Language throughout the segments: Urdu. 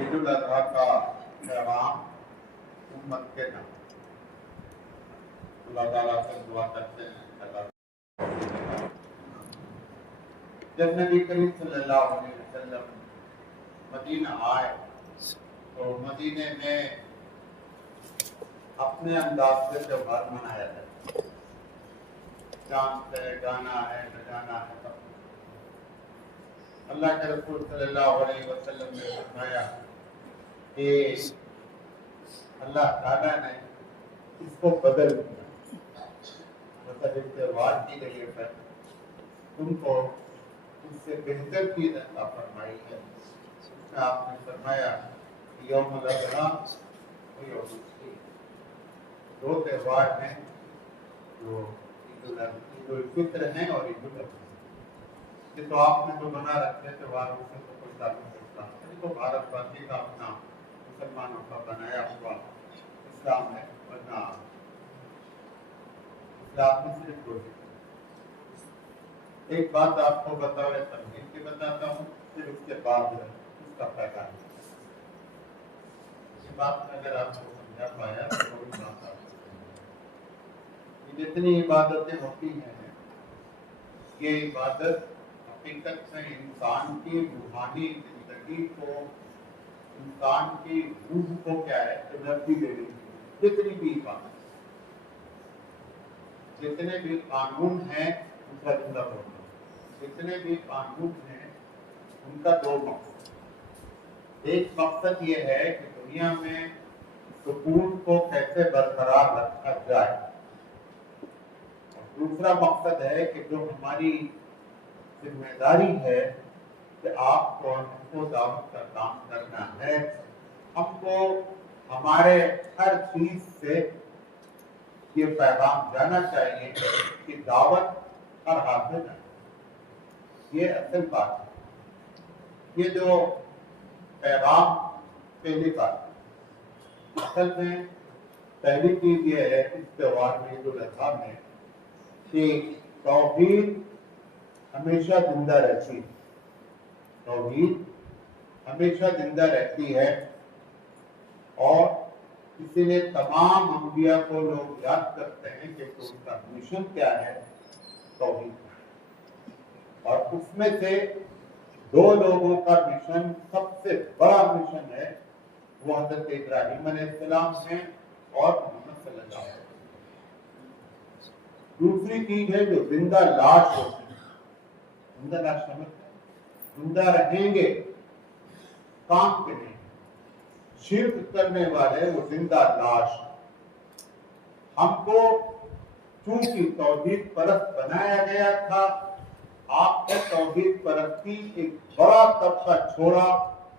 عید الاضحیٰ کا پیغام امت کے نام اللہ تعالیٰ سے دعا کرتے ہیں اللہ جب نبی کریم صلی اللہ علیہ وسلم مدینہ آئے تو مدینے میں اپنے انداز سے تہوار منایا جاتا ہے، ڈانس ہے، گانا ہے، بجانا ہے، سب اللہ کے رسول صلی اللہ علیہ وسلم نے فرمایا کہ اللہ تعالیٰ نے اس کو بدل دیا، مطلب اس تہوار کی جگہ پر تم کو اس سے بہتر چیز عطا فرمائی ہے۔ اس میں آپ نے فرمایا کہ یوم الاضحیٰ و یوم الفطر، دو تہوار ہیں جو عید الفطر ہیں اور عید الاضحیٰ۔ یہ تو آپ نے جو بنا رکھے تہواروں سے تو کوئی تعلق رکھتا ہے، تو بھارت واسی کا اپنا مسلمانوں کا بنایا ہوا اسلام ہے، ورنہ اسلام میں صرف دو چیزیں۔ ایک بات آپ کو بطور تمہید کی بتاتا ہوں، پھر اس کے بعد اس کا پیغام۔ یہ بات اگر آپ کو سمجھا پایا تو وہی بات آپ کو سمجھا۔ جتنی عبادتیں ہوتی ہیں یہ عبادت حقیقت میں انسان کی روحانی زندگی کو، انسان کی روح کو کیا ہے انرجی دے رہی ہے۔ جتنی بھی عبادت، جتنے بھی قانون ہیں ان کا زندہ ہونا، جتنے بھی قانون ہیں ان کا دو مقصد۔ ایک مقصد یہ ہے کہ دنیا میں سکون کو کیسے برقرار رکھا جائے، اور دوسرا مقصد ہے کہ جو ہماری ذمہ داری ہے کہ آپ کو ہم کو دعوت کا کام کرنا ہے، ہم کو ہمارے ہر چیز سے یہ پیغام جانا چاہیے کہ دعوت ہر حال میں جائے۔ یہ اصل بات ہے، یہ جو پیغام پہلی بات ہے۔ اصل میں پہلی چیز یہ ہے اس تہوار میں عید الاضحیٰ میں کہ توحید ہمیشہ زندہ رہتی ہے، توحید ہمیشہ زندہ رہتی ہے، اور اسی لیے تمام انبیاء کو لوگ یاد کرتے ہیں کہ ان کا مشن کیا ہے، توحید۔ اور اس میں سے دو لوگوں کا مشن سب سے بڑا مشن ہے، وہ حضرت ابراہیم علیہ السلام ہیں اور محمد صلی اللہ علیہ وسلم۔ دوسری چیز ہے جو زندہ لاش ہوتی ہے، زندہ لاش سمجھتے ہیں، زندہ رہیں گے، کام کریں گے، شرک کرنے والے وہ زندہ لاش۔ ہم کو چونکہ توحید پرست بنایا گیا تھا، آپ نے توحید پرستی ایک بڑا طبقہ چھوڑا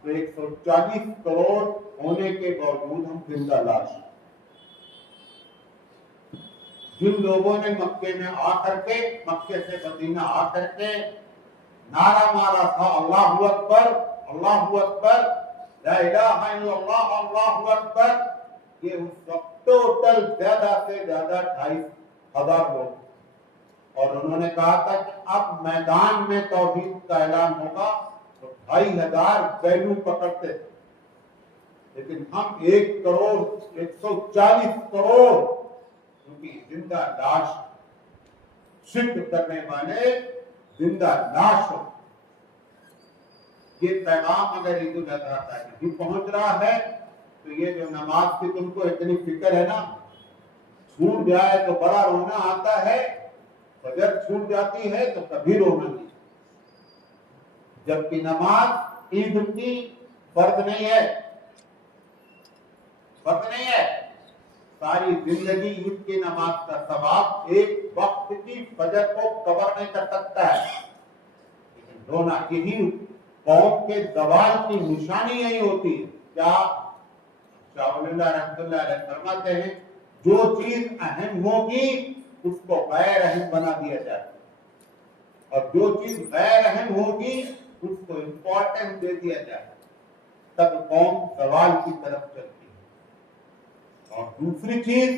تو 140 کروڑ ہونے کے باوجود ہم زندہ لاش ہیں۔ جن لوگوں نے مکے میں آ کر کے، مکے سے مدینہ آ کر کے نعرہ مارا تھا اللہ اکبر اللہ اکبر لا الہ الا اللہ اللہ اکبر، یہ اس وقت ٹوٹل زیادہ سے زیادہ 2,500 لوگ، اور انہوں نے کہا تھا کہ اب میدان میں توحید کا اعلان ہوگا تو 2,500 بیلو پکڑتے تھے، لیکن ہم 1 کروڑ 140 کروڑ کیونکہ زندہ لاش، شرک کرنے والے زندہ لاش ہو۔ یہ پیغام اگر عید الاضحیٰ کا نہیں پہنچ رہا ہے تو یہ جو نماز کی تم کو اتنی فکر ہے نا، چھوٹ جائے تو بڑا رونا آتا ہے، فجر چھوٹ جاتی ہے تو کبھی رونا نہیں، جبکہ نماز عید کی فرض نہیں ہے، فرض نہیں ہے۔ ساری زندگی عید کی نماز کا ثواب ایک وقت کی فجر کو کور نہیں کر سکتا ہے، لیکن رونا یہی قوم کے زوال کی نشانی یہی ہوتی ہے۔ کیا شاہ ولی اللہ رحمۃ اللہ علیہ فرماتے ہیں جو چیز اہم ہوگی اس کو غیر اہم بنا دیا جائے، اور جو چیز غیر اہم ہوگی اس کو امپورٹنٹ دے دیا جائے، تب قوم زوال کی طرف چلتی ہے۔ اور دوسری چیز،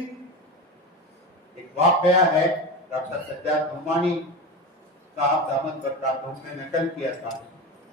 ایک واقعہ ہے ڈاکٹر سجاد نعمانی صاحب دامت برکاتہم نے نقل کیا تھا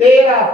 13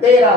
13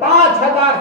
5000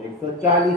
140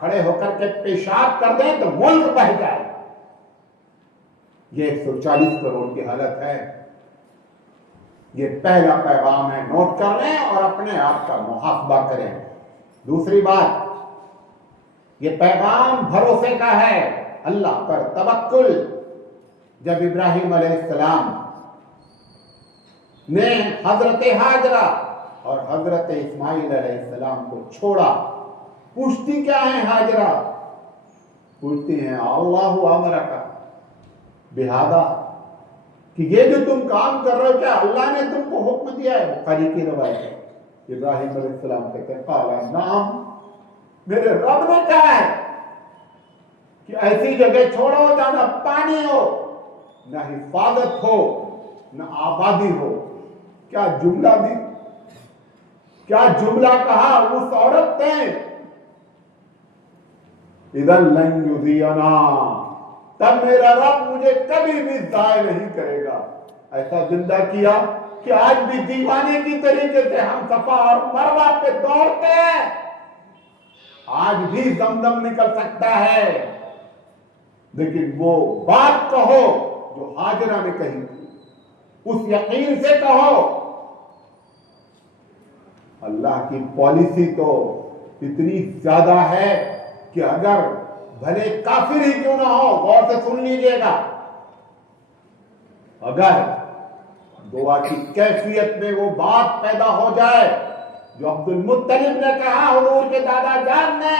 کھڑے ہو کر کے پیشاب کر دیں تو ملک بہہ جائے. یہ 140 کروڑ کی حالت ہے. یہ پہلا پیغام ہے، نوٹ کر لیں اور اپنے آپ کا محاسبہ کریں. دوسری بات، یہ پیغام بھروسے کا ہے، اللہ پر توکل. جب ابراہیم علیہ السلام نے حضرت ہاجرہ اور حضرت اسماعیل علیہ السلام کو چھوڑا، پوچھتی کیا ہیں ہاجرہ؟ پوچھتی ہیں اللہ امرک بہذا، کہ یہ جو تم کام کر رہے ہو کیا اللہ نے تم کو حکم دیا ہے؟ بخاری کی روایت ہے. ابراہیم علیہ السلام کہتے ہیں قال نعم، میرے رب نے کہا ہے کہ ایسی جگہ چھوڑو جہاں نہ پانی ہو، نہ حفاظت ہو، نہ آبادی ہو. کیا جملہ دی، کیا جملہ کہا اس عورت نے. اذن لن یضیعنا، تب میرا رب مجھے کبھی بھی ضائع نہیں کرے گا. ایسا زندہ کیا کہ آج بھی دیوانے کی طریقے سے ہم صفا اور مروہ پہ دوڑتے ہیں. آج بھی زمزم نکل سکتا ہے، لیکن وہ بات کہو جو ہاجرہ نے کہی، اس یقین سے کہو. اللہ کی پالیسی تو اتنی زیادہ ہے کہ اگر بھلے کافر ہی کیوں نہ ہو، غور سے سن لیجئے گا، اگر دعا کی کیفیت میں وہ بات پیدا ہو جائے جو عبد المطلب نے کہا حضور کے دادا جان نے.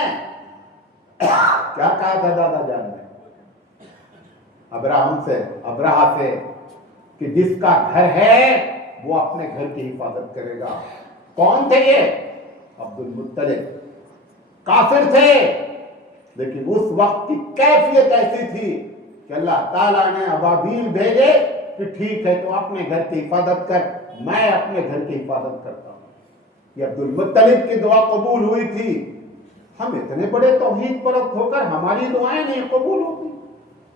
کیا کہا تھا دادا جان نے ابراہ سے کہ جس کا گھر ہے وہ اپنے گھر کی حفاظت کرے گا. کون تھے یہ؟ عبد المطلب. کافر تھے، لیکن اس وقت کی کیفیت ایسی تھی کہ اللہ تعالیٰ نے ابابیل بھیجے کہ ٹھیک ہے تو اپنے گھر کی حفاظت کر، میں اپنے گھر کی حفاظت کرتا ہوں. یہ عبد المطلب کی دعا قبول ہوئی تھی. ہم اتنے بڑے توحید پرست ہو کر ہماری دعائیں نہیں قبول ہوتی.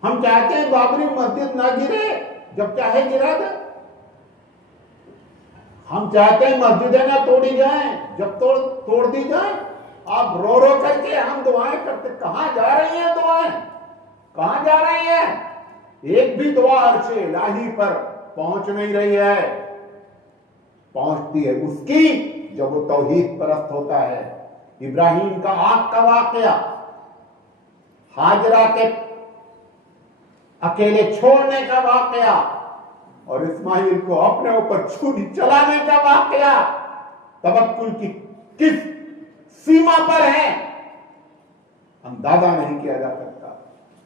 ہم چاہتے ہیں بابری مسجد نہ گرے، جب چاہے گرا دے. ہم چاہتے ہیں مسجدیں نہ توڑی جائیں، جب توڑ دی جائیں. آپ رو رو کر کے ہم دعائیں کرتے، کہاں جا رہی ہیں دعائیں؟ کہاں جا رہی ہیں؟ ایک بھی دعا عرش الہی پر پہنچ نہیں رہی ہے. پہنچتی ہے اس کی جب وہ توحید پرست ہوتا ہے. ابراہیم کا آگ کا واقعہ، ہاجرہ کے اکیلے چھوڑنے کا واقعہ، اور اسماعیل کو اپنے اوپر چھری چلانے کا واقعہ، توکل کی کس سیما پر ہے اندازہ نہیں کیا جا سکتا.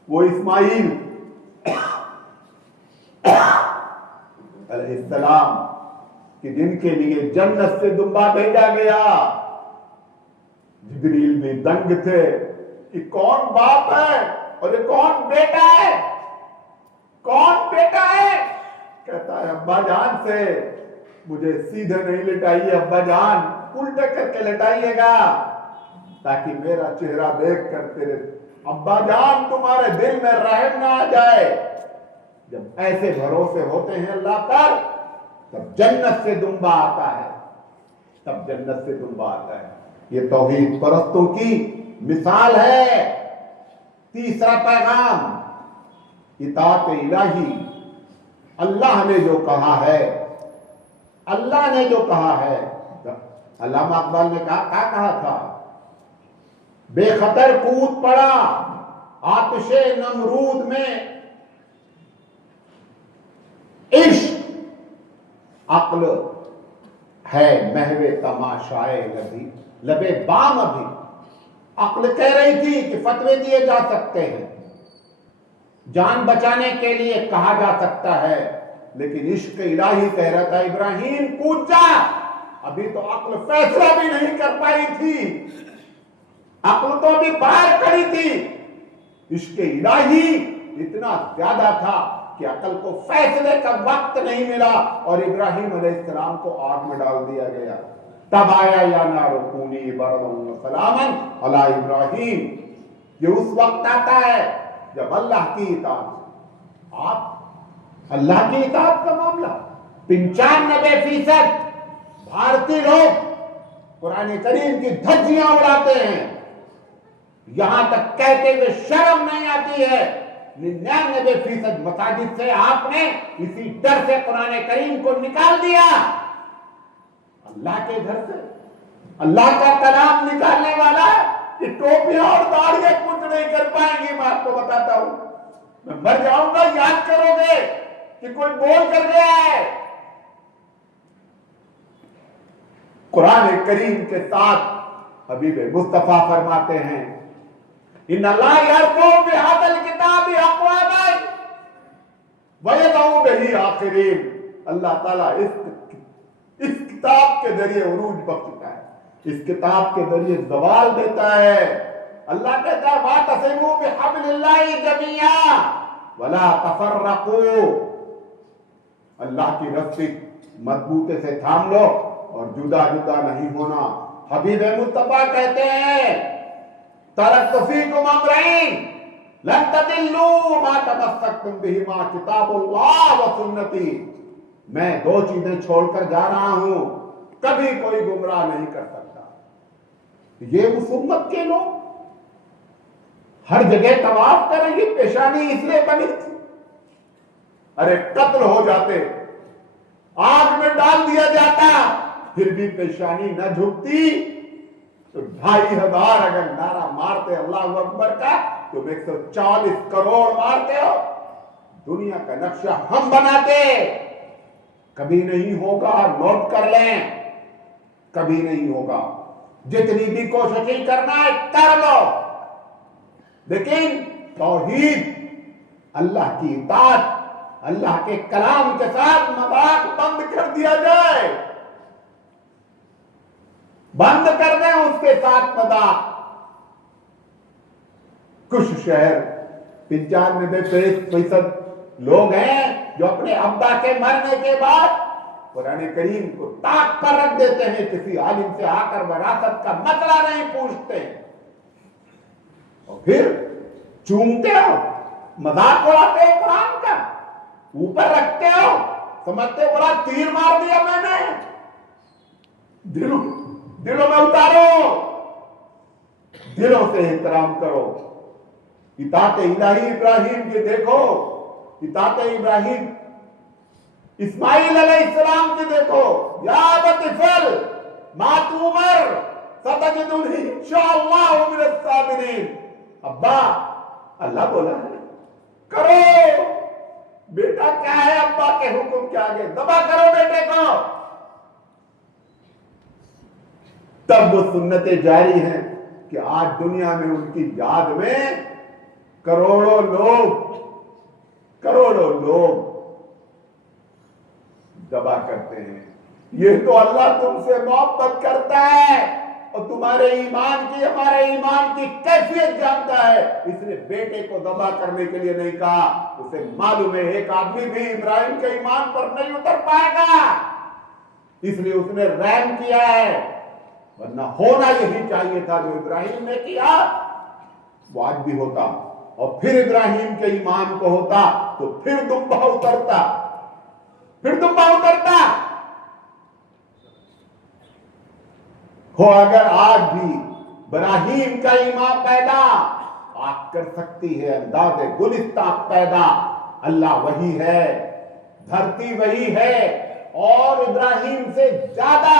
وہ اسماعیل علیہ السلام کہ جن کے لیے جنت سے دمبا بھیجا گیا، جبریل بھی دنگ تھے کہ کون باپ ہے اور یہ کون بیٹا ہے، کون بیٹا ہے. کہتا ہے ابا جان سے مجھے سیدھے نہیں لٹائیے، ابا جان الٹا کر کے لٹائیے گا تاکہ میرا چہرہ دیکھ کر تیرے ابا جان تمہارے دل میں رحم نہ آ جائے. جب ایسے بھروسے ہوتے ہیں اللہ پر، تب جنت سے دمبا آتا ہے، تب جنت سے دمبا آتا ہے. یہ توحید پرستوں کی مثال ہے. تیسرا پیغام اطاعت الہی. اللہ نے جو کہا ہے، اللہ نے جو کہا ہے. علامہ اقبال نے کہا تھا، بے خطر کود پڑا آتش نمرود میں، عشق عقل ہے محو تماشائے لبے بام. ابھی عقل کہہ رہی تھی کہ فتوے دیے جا سکتے ہیں، جان بچانے کے لیے کہا جا سکتا ہے، لیکن عشق الہی کہہ رہا تھا ابراہیم کود جا. ابھی تو عقل فیصلہ بھی نہیں کر پائی تھی، عقل تو ابھی باہر کھڑی تھی. عشق الہی اتنا زیادہ تھا کہ عقل کو فیصلے کا وقت نہیں ملا اور ابراہیم علیہ السلام کو آگ میں ڈال دیا گیا. تب آیا یا نار کونی بردا وسلاما علی ابراہیم. یہ اس وقت آتا ہے جب اللہ کی اطاعت، آپ اللہ کی اطاعت کا معاملہ 95% بھارتی لوگ قرآن کریم کی دھجیاں اڑاتے ہیں، یہاں تک کہتے ہوئے شرم نہیں آتی ہے 99% مساجد سے آپ نے اسی ڈر سے قرآن کریم کو نکال دیا. اللہ کے گھر سے اللہ کا کلام نکالنے والا یہ ٹوپیاں اور داڑھیاں کچھ نہیں کر پائیں گی. میں آپ کو بتاتا ہوں, میں مر جاؤں گا یاد کرو گے کہ کوئی بول کر گیا ہے. قرآن کریم کے ساتھ حبیب مصطفیٰ فرماتے ہیں ان اللہ یرفع بہذا الکتاب اقواما ویضع بہ آخرین. اللہ تعالیٰ اس کتاب کے ذریعے عروج بخشتا ہے, اس کتاب کے ذریعے زوال دیتا ہے. اللہ کہتا ہے واعتصموا بحبل اللہ جمیعا ولا تفرقوا. اللہ کی رسی مضبوطی سے تھام لو اور جدا جدا نہیں ہونا. حبیب مصطفیٰ کہتے ہیں ترکت فیکم امرین لن تضلوا ما تمسکتم بہما کتاب اللہ و سنتی. میں 2 چیزیں چھوڑ کر جا رہا ہوں, کبھی کوئی گمراہ نہیں کر سکتا. یہ اس امت کے لوگ ہر جگہ طواف کریں گی, پیشانی اس لیے بنی تھی. ارے قتل ہو جاتے, آگ میں ڈال دیا جاتا, پھر بھی پیشانی نہ جھکتی تو 2500 اگر نعرہ مارتے اللہ اکبر کا تو 140 کروڑ مارتے ہو. دنیا کا نقشہ ہم بناتے, کبھی نہیں ہوگا, نوٹ کر لیں, کبھی نہیں ہوگا. جتنی بھی کوششیں کرنا ہے کر لو, لیکن توحید, اللہ کی اطاعت, اللہ کے کلام کے ساتھ مذاق بند کر دیا جائے, بند کر دیں اس کے ساتھ مذاق. کچھ شہر 95% لوگ ہیں جو اپنے ابا کے مرنے کے بعد قرآن کریم کو طاق پر رکھ دیتے ہیں, کسی عالم سے آ کر وراثت کا مسئلہ نہیں پوچھتے, اور پھر چومتے ہو, مذاق اڑاتے ہو, قرآن کا اوپر رکھتے ہو, سمجھتے ہو بڑا تیر مار دیا میں نے. دلوں میں اتارو, دلوں سے احترام کرو. اطاعت الہی ابراہیم کی دیکھو, اطاعت ابراہیم اسماعیل علیہ السلام کی دیکھو. یا ابت افعل ما تؤمر ستجدنی انشاءاللہ من الصابرین. ابا, اللہ بولا ہے کرو, بیٹا کیا ہے ابا کے حکم کے آگے, ذبح کرو بیٹے کو. تب وہ سنتیں جاری ہیں کہ آج دنیا میں ان کی یاد میں کروڑوں لوگ ذبح کرتے ہیں. یہ تو اللہ تم سے محبت کرتا ہے اور تمہارے ایمان کی, ہمارے ایمان کی کیفیت جانتا ہے, اس نے بیٹے کو ذبح کرنے کے لیے نہیں کہا. اسے معلوم ہے ایک آدمی بھی ابراہیم کے ایمان پر نہیں اتر پائے گا, اس لیے اس نے رحم کیا ہے, ورنہ ہونا یہی چاہیے تھا جو ابراہیم نے کیا وہ آج بھی ہوتا. اور پھر ابراہیم کے ایمان کو ہوتا تو پھر دمبا اترتا. ہو اگر آج بھی ابراہیم کا ایمان پیدا آپ کر سکتی ہے انداز گلستہ پیدا. اللہ وہی ہے, دھرتی وہی ہے, اور ابراہیم سے زیادہ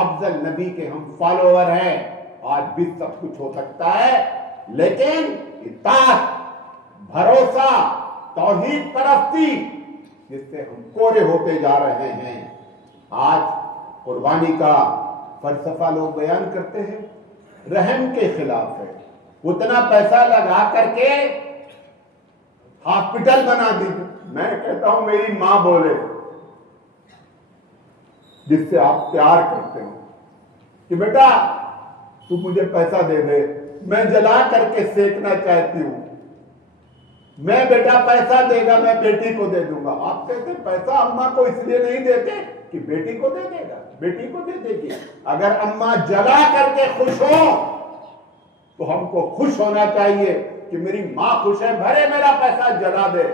افضل نبی کے ہم فالوور ہیں. آج بھی سب کچھ ہو سکتا ہے, لیکن اطاعت, بھروسہ, توحید پرستی جس سے ہم کورے ہوتے جا رہے ہیں. آج قربانی کا فلسفہ لوگ بیان کرتے ہیں, رحم کے خلاف ہے. اتنا پیسہ لگا کر کے ہاسپٹل بنا دیجیے. میں کہتا ہوں میری ماں بولے جس سے آپ پیار کرتے ہو کہ بیٹا تو مجھے پیسہ دے دے, میں جلا کر کے سینکنا چاہتی ہوں, میں بیٹا پیسہ دے گا میں بیٹی کو دے دوں گا. آپ کہتے ہیں پیسہ اماں کو اس لیے نہیں دیتے کہ بیٹی کو دے دے گا, بیٹی کو دے دے گی. اگر اماں جلا کر کے خوش ہو تو ہم کو خوش ہونا چاہیے کہ میری ماں خوش ہے, بھرے میرا پیسہ جلا دے.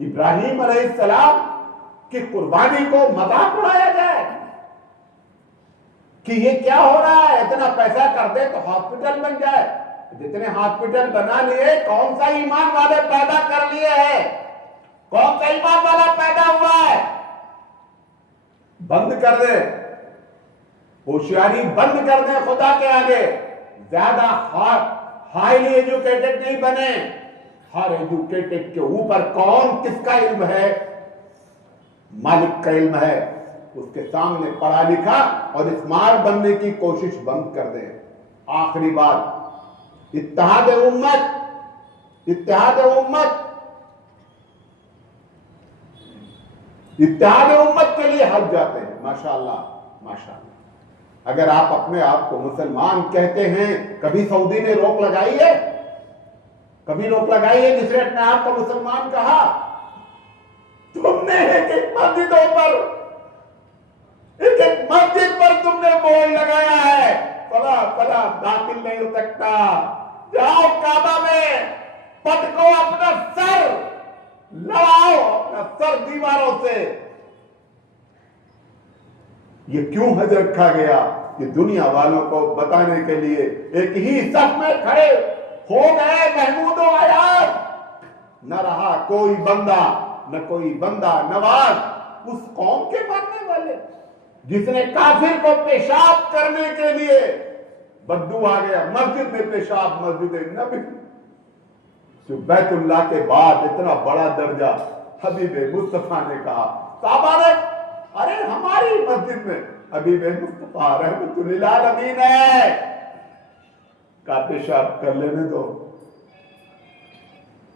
ابراہیم علیہ السلام کی قربانی کو مذاق اڑایا جائے. کہ یہ کیا ہو رہا ہے، اتنا پیسہ کر دے تو ہاسپٹل بن جائے. جتنے ہاسپٹل بنا لیے کون سا ایمان والے پیدا کر لیے ہیں؟ کون سا ایمان والا پیدا ہوا ہے؟ بند کر دے، ہوشیاری بند کر دیں خدا کے آگے. زیادہ ہائیلی ایجوکیٹڈ نہیں بنے. ہر ایجوکیٹڈ کے اوپر کون کس کا علم ہے؟ مالک کا علم ہے. اس کے سامنے پڑھا لکھا اور اسمارٹ بننے کی کوشش بند کر دیں. آخری بات، اتحاد امت. اتحاد امت اتحاد امت کے لیے حج جاتے ہیں. ماشاءاللہ ماشاءاللہ. اگر آپ اپنے آپ کو مسلمان کہتے ہیں، کبھی سعودی نے روک لگائی ہے؟ کبھی روک لگائی ہے جس نے اپنے آپ کو مسلمان کہا؟ تم نے ایک مسجدوں پر، ایک مسجد پر تم نے بورڈ لگایا ہے، فلاں فلاں داخل نہیں ہو سکتا. جاؤ کعبہ میں، پٹکو اپنا سر، لڑاؤ اپنا سر دیواروں سے. یہ کیوں حج رکھا گیا؟ کہ دنیا والوں کو بتانے کے لیے ایک ہی صف میں کھڑے ہو گئے محمود و عیاض. نہ رہا کوئی بندہ، نہ کوئی بندہ نواز اس قوم کے ماننے والے جس نے کافر کو پیشاب کرنے کے لیے بدو آ گیا. مسجد میں پیشاب، مسجد نبی جو بیت اللہ کے بعد اتنا بڑا درجہ حبیب مصطفیٰ نے کہا. صحابہ نے، ارے ہماری مسجد میں حبیب مصطفیٰ رحمت للعالمین ہے، کا پیشاب کر لینے دو،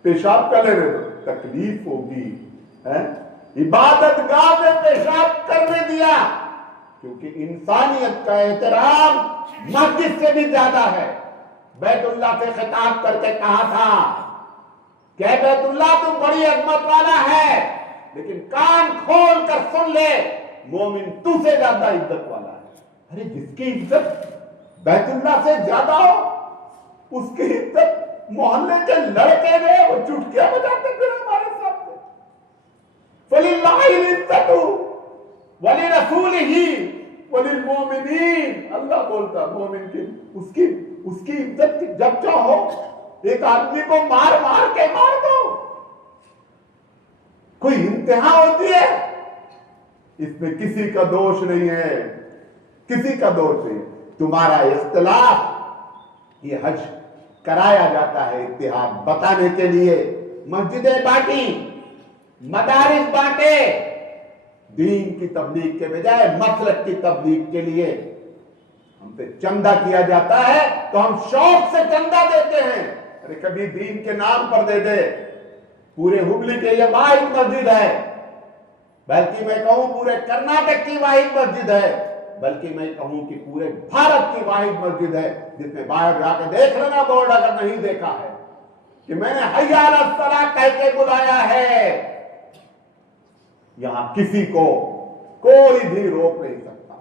پیشاب کر لینے دو، تکلیف ہوگی. عبادت گاہ میں پیشاب کرنے دیا کیونکہ انسانیت کا احترام مسجد سے بھی زیادہ ہے. بیت اللہ سے خطاب کر کے کہا تھا کہ بیت اللہ تو بڑی عظمت والا ہے، لیکن کان کھول کر سن لے، مومن تو سے زیادہ عزت والا ہے. ارے جس کی عزت بیت اللہ سے زیادہ ہو، اس کی عزت محلے کے لڑکے نے وہ چٹکیاں بجاتے پھر ہمارے سامنے. فَلِلَّهِ الْعِزَّةُ وَلِرَسُولِهِ وَلِلْمُؤْمِنِينَ. اللہ بولتا مومن کی اس کی عزت جب چاہو ایک آدمی کو مار مار کے مار دو. کوئی انتہا ہوتی ہے؟ اس میں کسی کا دوش نہیں ہے، کسی کا دوش نہیں. تمہارا اختلاف، یہ حج کرایا جاتا ہے اتحاد بتانے کے لیے. مسجدیں بانٹی، مدارس بانٹے، دین کی تبلیغ کے بجائے مسلک کی تبلیغ کے لیے. ہم سے چندہ کیا جاتا ہے تو ہم شوق سے چندہ دیتے ہیں. ارے کبھی دین کے نام پر دے دے. پورے ہبلی کے یہ واحد مسجد ہے، بلکہ میں کہوں پورے کرناٹک کی واحد مسجد ہے، بلکہ میں کہوں کہ پورے بھارت کی واحد مسجد ہے جس میں باہر جا کے دیکھ لینا بورڈ اگر نہیں دیکھا ہے کہ میں نے حی علی الصلاۃ کہہ کے بلایا ہے. یہاں کسی کو کوئی بھی روک نہیں سکتا.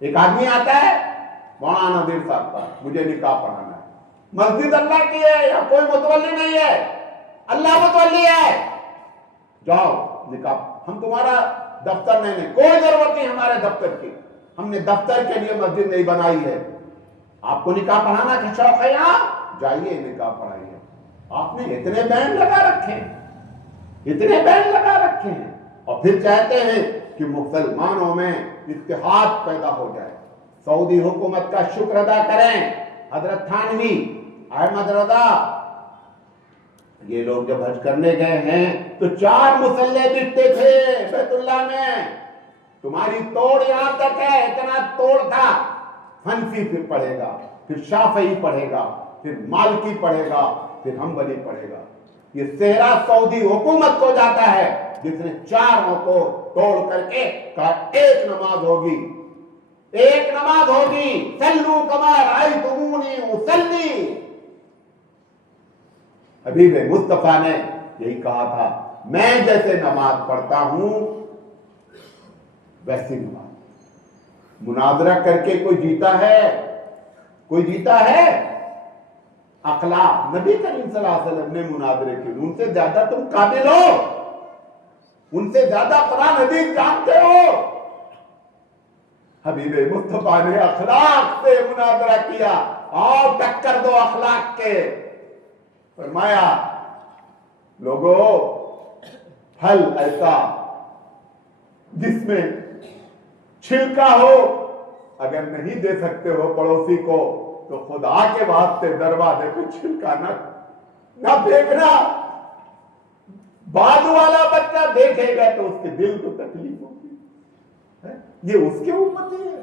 ایک آدمی آتا ہے، مولانا نذیر صاحب کا مجھے نکاح پڑھانا ہے. مسجد اللہ کی ہے، یا کوئی متولی نہیں ہے، اللہ متولی ہے. جاؤ نکاح، ہم تمہارا دفتر نہیں، کوئی ضرورت نہیں ہمارے دفتر کی، ہم نے دفتر کے لیے مسجد نہیں بنائی ہے. آپ کو نکاح پڑھانا کا شوق ہے، یہاں جائیے نکاح پڑھائیے. آپ نے اتنے بینڈ لگا رکھے ہیں، اتنے بینڈ لگا رکھے ہیں، اور پھر چاہتے ہیں کہ مسلمانوں میں اتحاد پیدا ہو جائے. سعودی حکومت کا شکر ادا کریں. حضرت تھانوی، احمد رضا، یہ لوگ جب حج کرنے گئے ہیں تو 4 مسلح بکتے تھے بیت اللہ میں. تمہاری توڑ یہاں تک ہے، اتنا توڑ تھا. حنفی پھر پڑھے گا، پھر شافعی پڑھے گا، پھر مالکی پڑھے گا، پھر حنبلی پڑھے گا. یہ صحرا سعودی حکومت کو جاتا ہے جس نے 4 کو توڑ کر کے کہا ایک نماز ہوگی، ایک نماز ہوگی. صلو کما رأیتمونی اصلی. حبیب مصطفیٰ نے یہی کہا تھا، میں جیسے نماز پڑھتا ہوں ویسی نماز. مناظرہ کر کے کوئی جیتا ہے؟ کوئی جیتا ہے؟ اخلاق نبی کریم صلی اللہ علیہ وسلم نے مناظرے کی. ان سے زیادہ تم قابل ہو، ان سے زیادہ قرآن حدیث جانتے ہو. حبیب مصطفیٰ نے اخلاق سے مناظرہ کیا، اور ٹکر دو اخلاق کے۔ فرمایا لوگو، پھل ایسا جس میں چھلکا ہو اگر نہیں دے سکتے ہو پڑوسی کو تو خدا کے واسطے دروازے پہ چھلکا نہ پھینکنا۔ بعد والا بچہ دیکھے گا تو اس کے دل کو تکلیف ہوگی، یہ اس کے امتی ہے،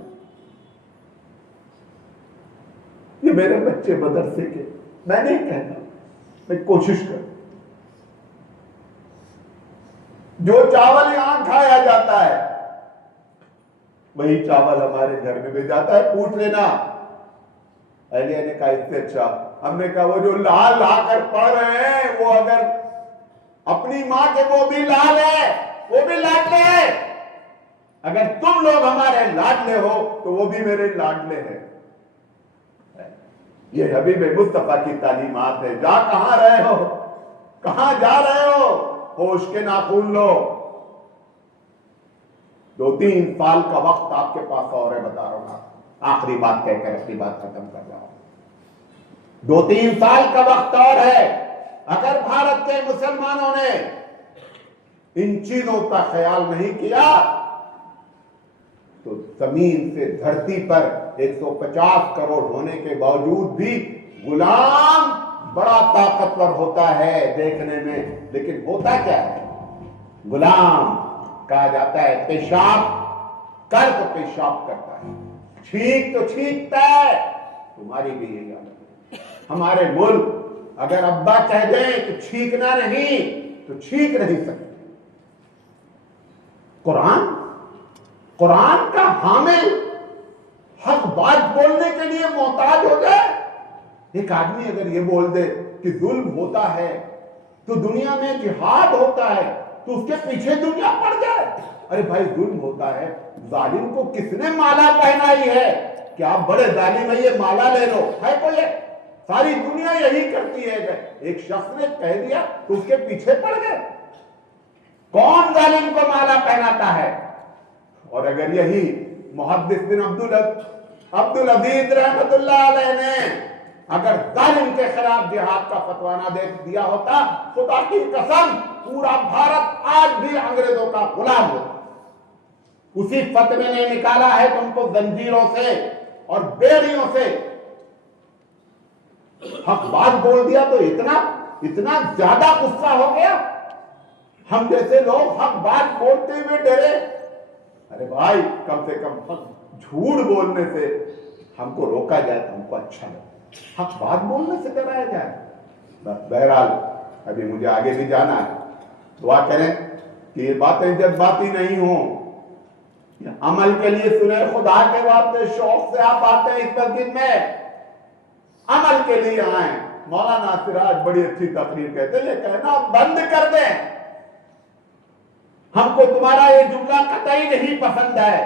یہ میرے بچے مدرسے کے، میں نہیں کہتا، میں کوشش کر، جو چاول یہاں کھایا جاتا ہے وہی چاول ہمارے گھر میں بھی جاتا ہے۔ پوچھ لینا، اہلیہ نے کہا اس سے اچھا، ہم نے کہا وہ جو لال لا کر پڑھ رہے ہیں وہ اگر اپنی ماں کے وہ بھی لال ہے، وہ بھی لاڈلے ہیں، اگر تم لوگ ہمارے لاڈلے ہو تو وہ بھی میرے لاڈلے ہیں۔ یہ حبیب مصطفیٰ کی تعلیمات ہے۔ جا کہاں رہے ہو، کہاں جا رہے ہو، ہوش کے ناخن لو۔ 2-3 سال کا وقت آپ کے پاس اور ہے، بتا رہا ہوں، آخری بات کہہ کر اپنی بات ختم کر رہا ہوں۔ 2-3 سال کا وقت اور ہے۔ اگر بھارت کے مسلمانوں نے ان چیزوں کا خیال نہیں کیا تو زمین سے دھرتی پر 150 کروڑ ہونے کے باوجود بھی غلام بڑا طاقتور ہوتا ہے دیکھنے میں، لیکن ہوتا کیا ہے؟ غلام کہا جاتا ہے پیشاب کر تو پیشاب کرتا ہے، چھینک تو چھینکتا ہے۔ تمہاری بھی یہی حالت ہے۔ ہمارے ملک اگر ابا کہہ دیں کہ چھینکنا نہیں تو چھینک نہیں سکتے۔ قرآن کا حامل حق بات بولنے کے لیے محتاج ہو جائے۔ ایک آدمی اگر یہ بول دے کہ ظلم ہوتا ہے تو دنیا میں جہاد ہوتا ہے تو اس کے پیچھے دنیا پڑ جائے۔ ارے بھائی، ظلم ہوتا ہے، ظالم کو کس نے مالا پہنائی ہے کہ آپ بڑے ظالم ہیں، یہ مالا لے لو؟ ہے کوئی؟ ساری دنیا یہی کرتی ہے۔ ایک شخص نے کہہ دیا تو اس کے پیچھے پڑ گئے۔ کون ظالم کو مالا پہناتا ہے؟ اور اگر یہی محدث بن عبد العزیز رحمت اللہ علیہ نے اگر ظالم کے خلاف جہاد کا فتویٰ نہ دے دیا ہوتا، خدا کی قسم پورا بھارت آج بھی انگریزوں کا غلام ہوتا۔ اسی فتوے نے نکالا ہے تم کو زنجیروں سے اور بیڑیوں سے۔ حق بات بول دیا تو اتنا زیادہ غصہ ہو گیا، ہم جیسے لوگ حق بات بولتے ہوئے ڈرے۔ ارے بھائی، کم سے کم جھوٹ بولنے سے ہم کو روکا جائے تو ہم کو اچھا لگے، حق بات بولنے سے ڈرایا جائے۔ بس بہرحال ابھی مجھے آگے بھی جانا ہے، دعا کریں کہ یہ باتیں جذباتی نہیں ہوں، عمل کے لیے سنے، خدا کے واسطے شوق سے آپ آتے ہیں اس مسجد میں، عمل کے لیے آئیں۔ مولانا سراج بڑی اچھی تقریر کہتے ہیں، یہ کہنا بند کر دیں ہم کو تمہارا یہ جملہ قطعی نہیں پسند ہے۔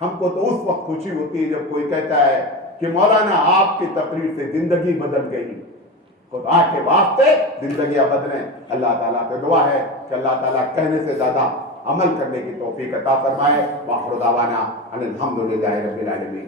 ہم کو تو اس وقت خوشی ہوتی ہے جب کوئی کہتا ہے کہ مولانا آپ کی تقریر سے زندگی بدل گئی۔ خدا کے واسطے زندگیاں بدلیں۔ اللہ تعالیٰ سے دعا ہے کہ اللہ تعالیٰ کہنے سے زیادہ عمل کرنے کی توفیق عطا فرمائے۔ وآخر دعوانا ان الحمد للہ رب العالمین۔